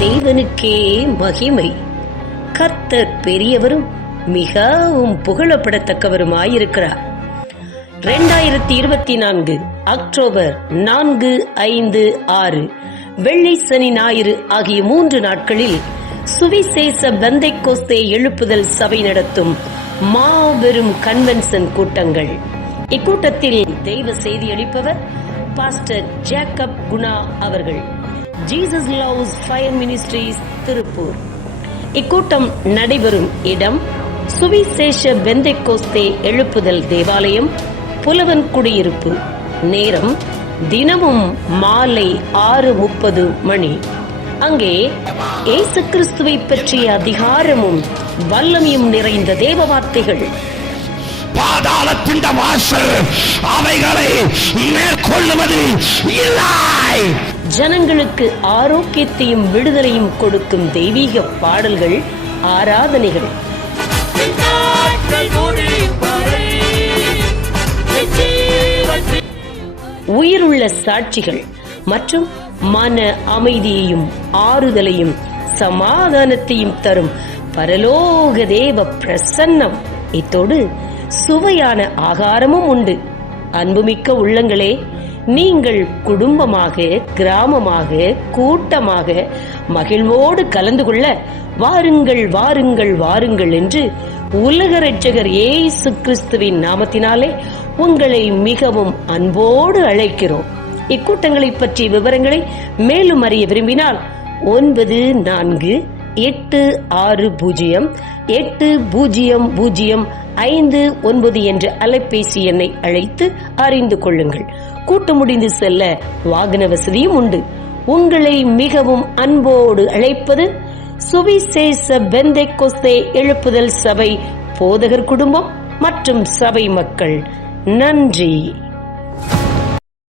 தேவனுக்கே மகிமை. கர்த்தர் பெரியவரும் மிகவும் புகழப்படத்தக்கவருமாயிருக்கிறார். 2024 அக்டோபர் 4, 5, 6 வெள்ளி, சனி, ஞாயிறு ஆகிய 3 நாட்களில் சுவிசேஷ பெந்தைக்கோஸ்தே எழுப்புதல் சபை நடத்தும் மாபெரும் கன்வென்ஷன் கூட்டங்கள். இக்கூட்டத்தில் தெய்வ செய்தி அளிப்பவர் பாஸ்டர் ஜேக்கப் குணா அவர்கள், Jesus loves fire ministries, Tiruppur. இக்கூட்டம் நடைபெறும் இடம் சுவிசேஷ பெந்தைக்கோஸ்தே எழுப்புதல் தேவாலயம், புலவன் குடியிருப்பு. நேரம் தினமும் மாலை 6:30 மணி. அங்கே இயேசு கிறிஸ்துவை பற்றிய அதிகாரமும் வல்லமையும் நிறைந்த தேவ வார்த்தைகள். பாதாளத்தின் வாசல் அவைகளை மேற்கொள்ளுவது இல்லை. ஜனங்களுக்கு ஆரோக்கியத்தையும் விடுதலையும் கொடுக்கும் தெய்வீக பாடல்கள், ஆராதனைகள். உயிருள்ள சாட்சிகள் மற்றும் மன அமைதியையும் ஆறுதலையும் சமாதானத்தையும் தரும் பரலோக தேவ பிரசன்னம். இத்தோடு சுவையான ஆகாரமும் உண்டு. அன்புமிக்க உள்ளங்களே, நீங்கள் குடும்பமாக, கிராமமாக, கூட்டமாக மகிழ்வோடு கலந்து கொள்ள வாருங்கள், வாருங்கள், வாருங்கள் என்று உலக இரட்சகர் இயேசு கிறிஸ்துவின் நாமத்தினாலே உங்களை மிகவும் அன்போடு அழைக்கிறோம். இக்கூட்டங்களை பற்றிய விவரங்களை மேலும் அறிய விரும்பினால் 9460800059 என்ற அலைபேசி எண்ணை அழைத்து அறிந்து கொள்ளுங்கள். கூட்டம் முடிந்து செல்ல வாகன வசதியும் உண்டு. உங்களை மிகவும் அன்போடு அழைப்பது சுவிசேஷ பெந்தைக்கோஸ்தே எழுப்புதல் சபை போதகர் குடும்பம் மற்றும் சபை மக்கள். நன்றி.